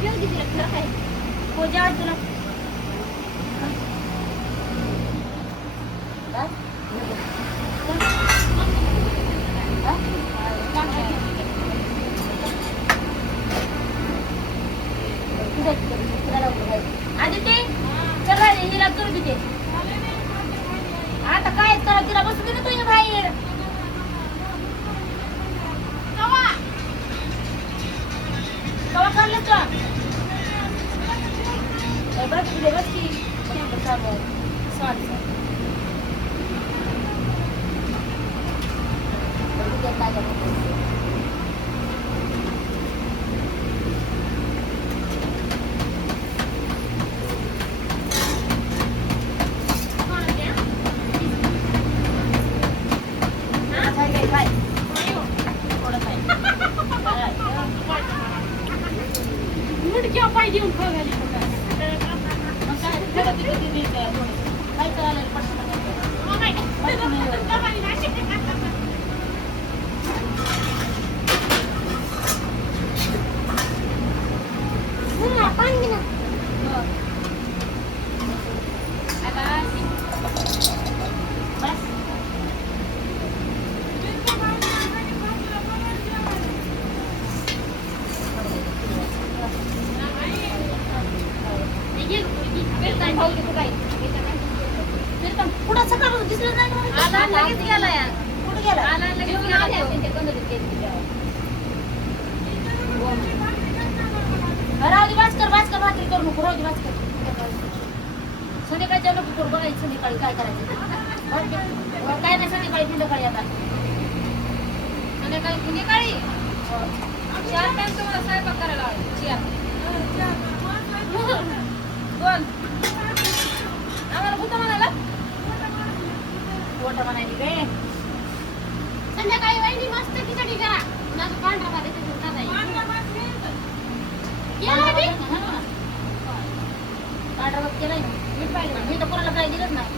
जेव किती तुला काय हो जेवायचं तुला आदिती चल हिला करू तिथे आता काय करा तिला बसू दे ना तुझ्या बाहेर कवा काढलं का बस तिथे बस की सॉरी पाय देऊन खाली काय करायला पुढं सकाळ दिसलं नाही आला लगेच गेला यार कुठे गेला आला लगेच गेला ते कंदरीत गेली राहू दे वाचकर भाकरी करू नको राहू दे वाचकर संध्याकाळच्या लोक करू बघायचं संध्याकाळी काय करायचं काय नाही संध्याकाळी संध्याकाळी आता संध्याकाळी 4 टाइम तुम्हाला स्वयंपाक करायला दोन आम्हाला भूत म्हणाला मोठा म्हणाली गे संध्याकाळी वहिनी मस्त खिचडी करा माझं पांढरा भात येते पांढरा भात केलाय ना मीठ पाहिजे मी तर कोणाला काही दिलंच नाही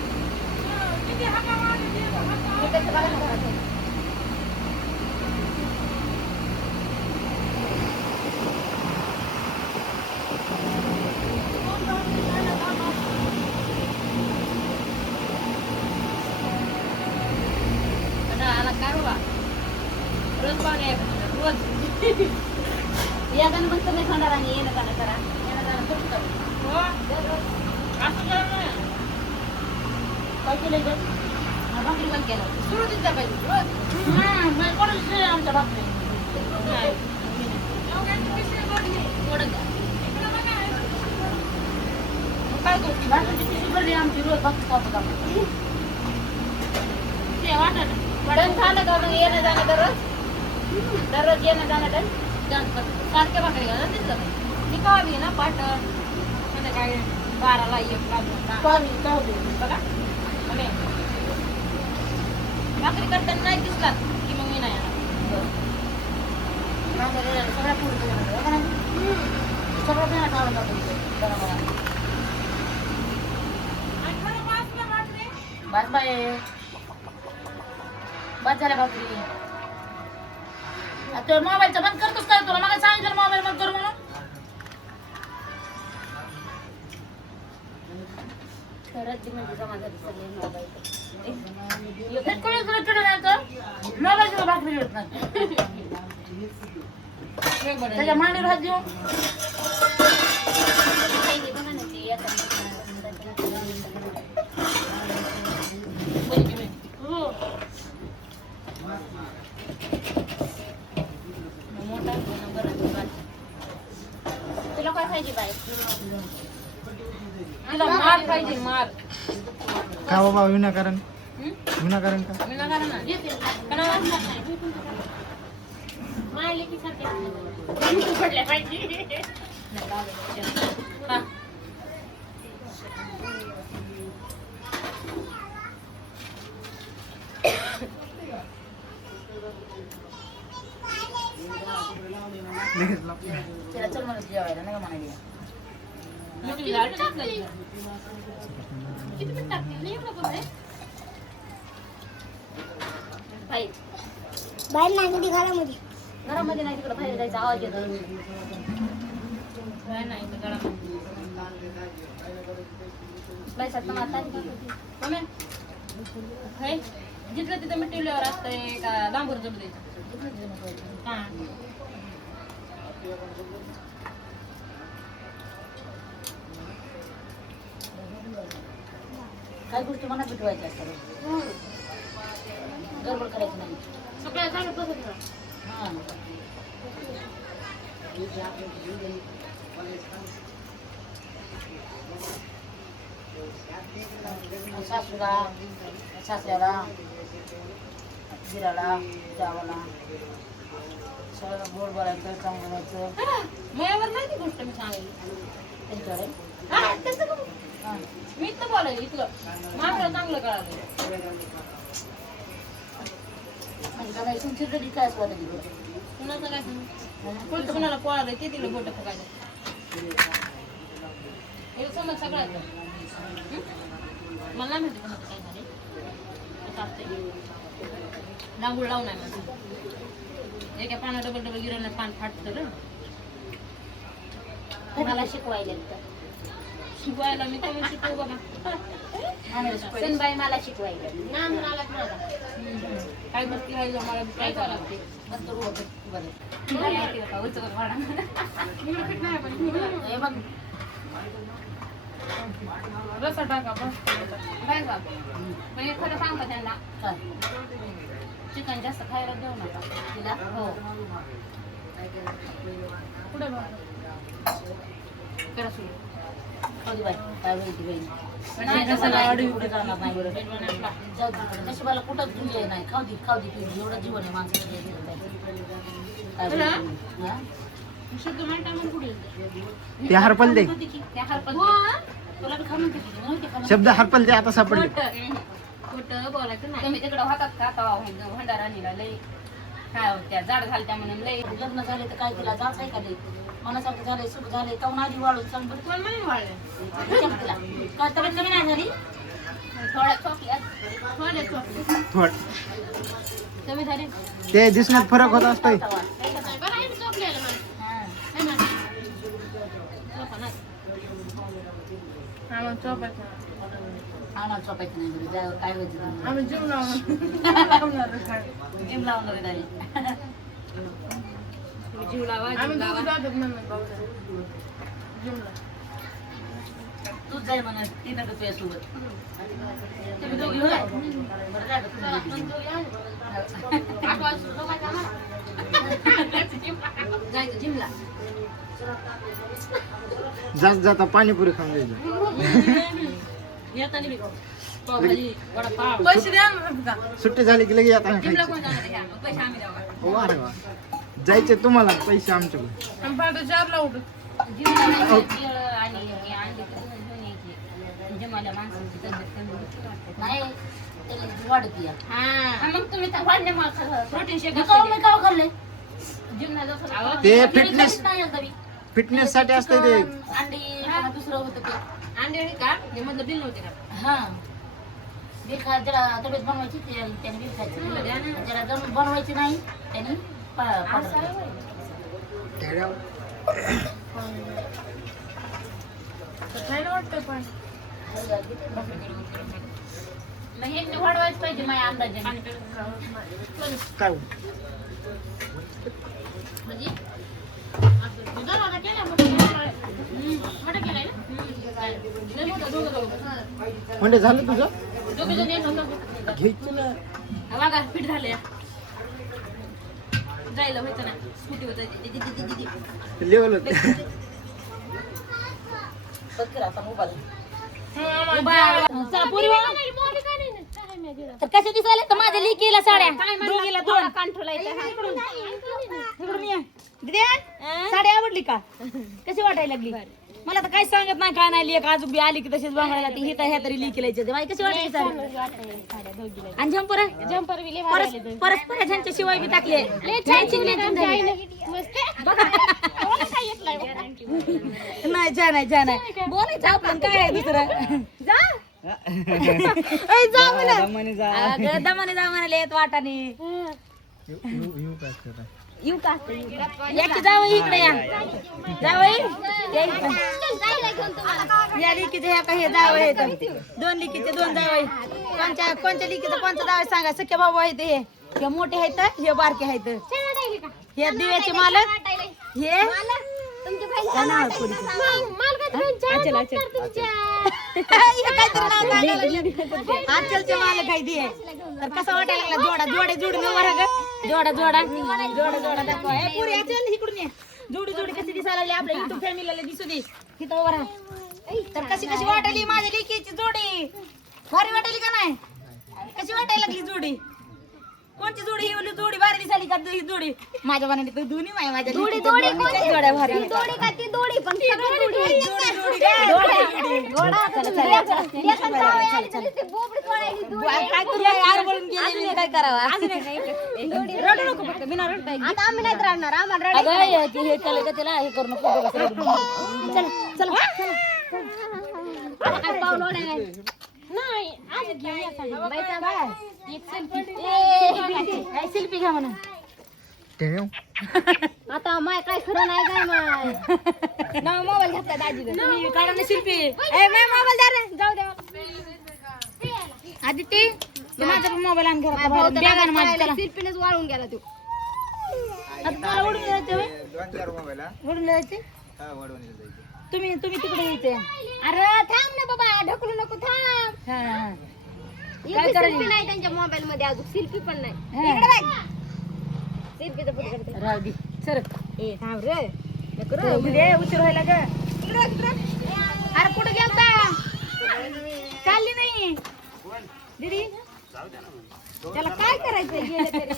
रोज पाहुणे रोज या गाणं बंद नाही खाणार आणि येणं गाणं करा येणं गाणं करू काय केलं भाकरी बंद केलं सुरू दिसता पाहिजे कोणाला आमच्या भाकरी काय करू भाकरीची पिशवी भरली आमची रोज भाकरी खातो का ते वाटत पडून झालं का मग येणं जाणं दररोज येणं जाणं सारख्या भाकरी घालून दिसलं मी कावी ना पाटण संध्याकाळी 12ला 1 बघा भाकरी करताना नाही दिसलात की मग मी नाही बस बाय बस झाल्या भाकरी आता मोबाईलचा बंद करतोस काय तुला मला सांगितलं मोबाईल बंद कर म्हणून खरंच म्हणजे जमा झाली सगळे मोबाईल भाकरी घेत नाही त्याच्या मांडीवर हात देऊन तुला काय पाहिजे बाय तुला मार पाहिजे मार का बाबा विनाकारण का विनाकारण मारले की सारखे पडल्या पाहिजे तिला चल म्हणत जेवायला नाही का म्हणाली किती मिनिट टाकतील नाही एवढं बघ बाहेर नाही घरामध्ये नाही तिकडे बाहेर जायचा आवाज येतो पैसा पण आता मम्मी हे जिथलं तिथं मिटवल्यावर असतंय का लांबवर जडू द्यायचं हा काही गोष्टी मनात भेटवायच्या असतात गडबड करायची नाही सगळ्या चांगलं पसंत हां सासूला सासऱ्याला जिराला जावाला सगळं गोड बोलायचं चांगलं बोलायचं मयावर नाही ती गोष्ट मी सांगितली त्यांच्याकडे हा, तसं करू. हां मी इथलं बोलायला इथलं मागला चांगलं कळालं म्हणजे का नाही तुमची कधी काय असं वाटत कुणाचं काय सांगू कोणतं कुणाला पोळालं ते तिला बोट फुकायचं हे समज सगळ्यात मला नाही माहिती कोणाचं काय झाले डांगूळ लावून आहे माझं एका पाना डबल डबल गिरायला पान फाटतं मला शिकवायला शिकवायला मी कमी शिकवू बाबा सनबाई मला शिकवायला नांदून आलाच माझा काय गोष्टी व्हायला मला काय करावं लागते हे बघ रसा टाका बस काय का पण हे खरं सांगता त्यांना काय चिकन जास्त खायला देऊ नका तिला हो पुढे बघा करा सुरू कधी बाई काय माहिती बाई पण नाही रसाला पुढे जाणार नाही बरं जाऊ दे नशिबाला कुठंच दुनिया नाही खाऊ दे पिऊ एवढं जीवन आहे माणसाचं काय बोलते? हा? शुद्ध माहिती आहे म्हणून कुठे ते हरपल दे त्या हरपत तुला बी खा म्हणते की नव्हती खा शब्द हरपल दे आता सापडले खोटं बोलायचं नाही तुम्ही तिकडं होतात का तवा भंडारा निघाला लई काय त्या जाड घालत्या म्हणून लई लग्न झाले तर काय तिला जाच आहे का नाही मनासारखं झालंय सुख झालंय काऊन आधी वाळून सांग बरं कोण म्हणून वाढले तिला काय तब्येत कमी नाही झाली थोड्या चोपल्यात थोड्या चोपल्या थोड कमी झाले ते दिसण्यात फरक होत असतोय बरं आहे चोपल्याला मला हां है ना चोपा नाही आम्हाला चोपायचं आम्हाला चोपायचं नाही बरं जाऊ काय व्हायचं आम्ही जीव लावणार जिम लावणार आहे जीव लावा जीव लावा तूच जाय म्हणा तिनं का तुझ्या सोबत तुम्ही दोघी होय बरं जाय बरं तुम्ही जायचं जिमला जात जाता पाणीपुरी खाऊन द्यायची येताना बी पावभाजी वडापाव सुट्टी झाली की लगेच आता जिमला खायची कोण जाणार आहे? पैसे आम्ही द्यावा वा रे वा जायचे तुम्हाला पैसे आमच्याकडे जिमला नाही केळं आणि हे अंडी घेऊन यायची जिमाला माणसांची तब्येत कमी होती वाटतं. नाही त्याला वाढती या हा मग तुम्ही तर वाढले मग प्रोटीन शेक मी काव खाल्ले जिमला जसं ते फिटनेस नाही एकदा मी फिटनेस साठी असते ते अंडी पुन्हा दुसरं होतं ते अंडे आणि का हे मधलं बिल नव्हते का हा बीर खा त्याला तब्येत बनवायची त्याने बीर खायचं त्याला जम बनवायची नाही त्याने खायला वाटतं पण मग हे वाढवायच पाहिजे माझ्या अंदाजे काय म्हणजे दुधाला आता केलं मोठं केलंय ना म्हणजे झालं तुझं दोघे जण येत होतं घ्यायचं ना बघा पीठ झालं जायला व्हायचं ना स्कूटी होतं लेवल होते आता मोबाईल तर कसे दिसायला तर माझ्या लिकीला साड्या दोघीला दोन साडी आवडली का कशी वाटायला लागली मला तर काही सांगत नाही काय नाही लेक अजून बी आली की तशीच बांगडायला ती हिता ह्या तरी लिकीला कशी वाटली साडी आणि झंपर परस्पर ह्यांच्या शिवाय बी टाकले नाही छान आहे छान आहे बोलायचं आपण काय आहे दुसरं जा दमाने जा म्हणाले वाटाने येऊ का याची जावई इकडे या जावई या इकडे. या लिकीचे ह्या काही जावई आहेत 2 लिकीचे 2 जावई कोणच्या लिकीचं कोणतं जावई सांगा सख्या बाबू आहेत हे मोठे आहेत हे बारके आहेत हे दिव्याचे मालक हे आचलचे मालक आहे ते तर कसं वाटायला लागला जोडा जोडे जोडून जोडा जोडा जोडा जोडा दाखवा हे पुरी आचल इकडून ये जोडी जोडी कशी दिसायला लागली आपल्या युट्यूब फॅमिलीला दिसू दे तिथं उभा राहा तर कशी कशी वाटायली माझ्या लेकीची जोडी भारी वाटायली का नाही कशी वाटायला लागली जोडी कोणती जोडी ही जोडी भारी दिसायली का ही जोडी माझ्या मनाने तर दोन्ही माझ्या जोडी जोडी जोड्या भारी जोडी का ती जोडी पण जोडी काय करूया यार बोलून गेली काय करावं रडू नको फक्त बिना रडता आता आम्ही नाही रडणार आम्हाला रडायचं हे केलं का त्याला हे करू नको चल चल पाऊल ओढायला नाही आज घेऊया बाईचा बाय एक सेल्फी घ्या म्हणा आता माय काय खरं नाही काय माय ना मोबाईल घेतला दाजीने तुम्ही काढा ना सेल्फी ए माय मोबाईल द्या रे जाऊ दे आदिती माझा मोबाईल आण घरात बॅग आण माझी त्याला सेल्फीनेच वाळून गेला तो आता मला ओढून जायचं मोबाईल ओढून जायचे हा ओढून जायचे तुम्ही तिकडे यायचे अरे थांब ना बाबा ढकलू नको थांब हा काय करायचं नाही त्यांच्या मोबाईल मध्ये अजून सेल्फी पण नाही इकडे बघ सेल्फीचा फोटो काढते राहू दे सर ए थांब रे नको रे उशीर व्हायला ग इकडे अरे कुठे गेलता चालली नाही दीदी त्याला काय करायचंय गेले तरी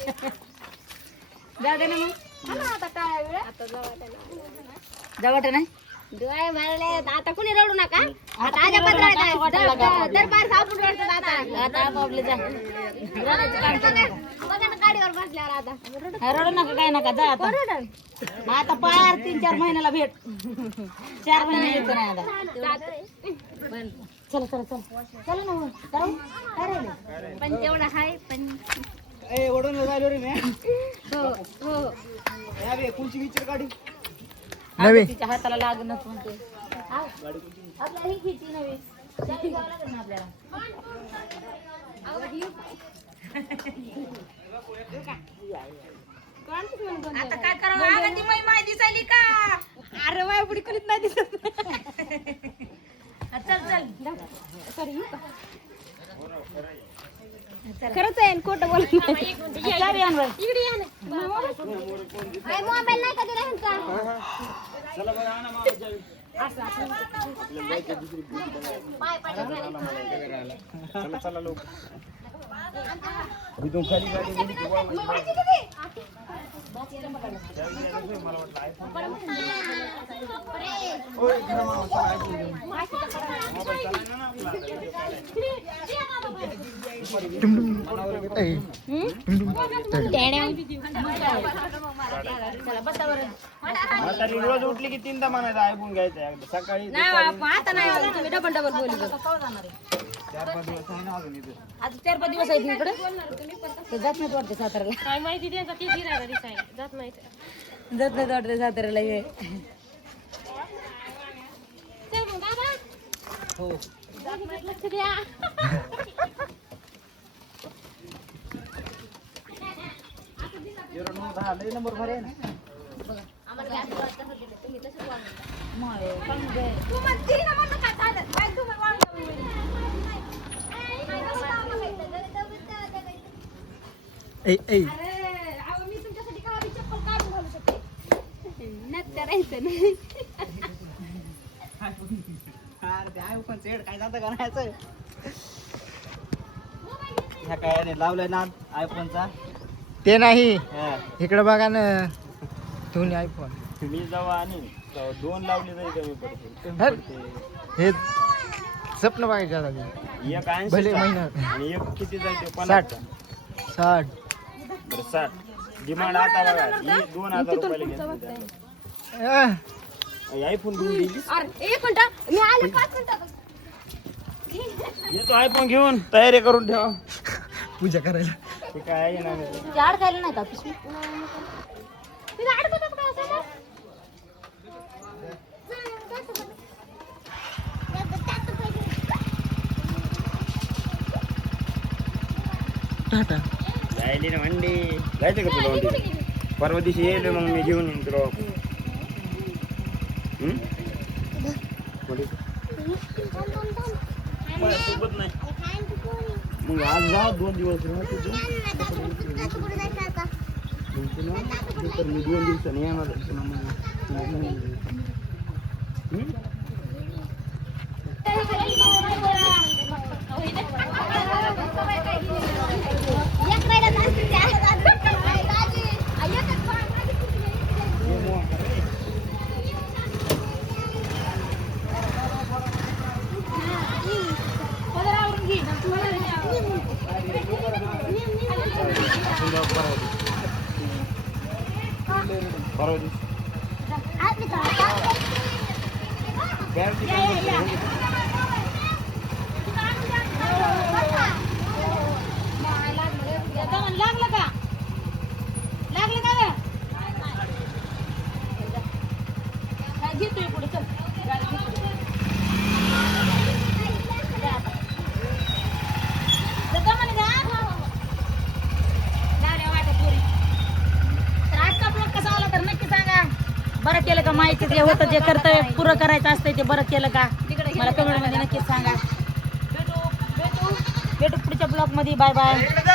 जाऊ दे ना मग आता काय वेळ आता जावट नाही डोळे भरले आता कुणी रडू नका आता आजा पत्रात दरबार सापून रडतात आता बाबले जा रडायचं काम करू बघा ना गाडीवर बसल्यावर आता रडू नका काय नका जा आता पार 3-4 महिन्याला भेट 4 महिने येतो नाही आता चल चल चल चल ना जाऊ काय राहिलं पण तेवढं आहे पण ए ओढून जायलो रे मी हो हो अरे कोणची विचार गाडी नवी तिच्या हाताला लागूनच म्हणते आपल्याला ही खिची नवी चालू करावं लागेल ना आपल्याला आता काय करावं आगा ती माय दिसायली का अरे वाय पुढे कधीच नाही दिसत चल चल सॉरी खरंच आहे खोटं बोल इकडे या ना मोबाईल नाही का दिला ह्यांचा चला बघा ना मावशी चला चला लोक इथून खाली गाडी गेली की मला वाटलं आयफोन ओय घरा मावसा आयफोन मोबाईल चालना ना रोज उठली की 3दा म्हणायचं आयफोन घ्यायचा सकाळी आता नाही तुम्ही डबल डबल बोलू 4-5 दिवस आहे ना अजून इथे आज 4-5 दिवस आहे इकडे ते जात नाही वाटते साताऱ्याला काय माहिती त्यांचा किती फिरायला दिसायला जात नाही वाटते साताऱ्याला हे हो लक्ष द्या नंबर भरे ना बघा आम्हाला असं वाटतं तुम्ही तसं मी तुमच्यासाठी काय चप्पल काढून घालू शकते नक्की राहायचं नाही काय जातं करायचं ह्या काय लावलंय ना आयफोनचा ते नाही इकडे बघा ना दोन्ही आयफोन मी जेव्हा आणि 2 लावले तरी कमी पडते हे स्वप्न बघायचे आता एक 80 भले महिना आणि एक किती जायचे 60 बरं 60 डिमांड आता बघा ही 2000 रुपयाला घेतली आयफोन घेऊन दिली एक मिनिट मी आले 5 मिनिटात येतो आयफोन घेऊन तयारी करून ठेवा पूजा करायला ते काय आहे ना झाड खायला नाही का पिशवी तिला अडकवतात का असं मग? टाटा जायली ना अंडी जायचं का तुला अंडी परवा दिवशी येईल मग मी घेऊन येईन तुला सोबत नाही मग आज जा 2 दिवस तर मी 2 दिवसांनी येणार परवा दिवशी लागलं का लागलं का ग? काय घेतोय पुढे चल बरं केलं का माहिती जे होतं जे कर्तव्य पुरं करायचं असतं ते बरं केलं का मला कमेंट मध्ये नक्कीच सांगा भेटू पुढच्या ब्लॉग मध्ये बाय बाय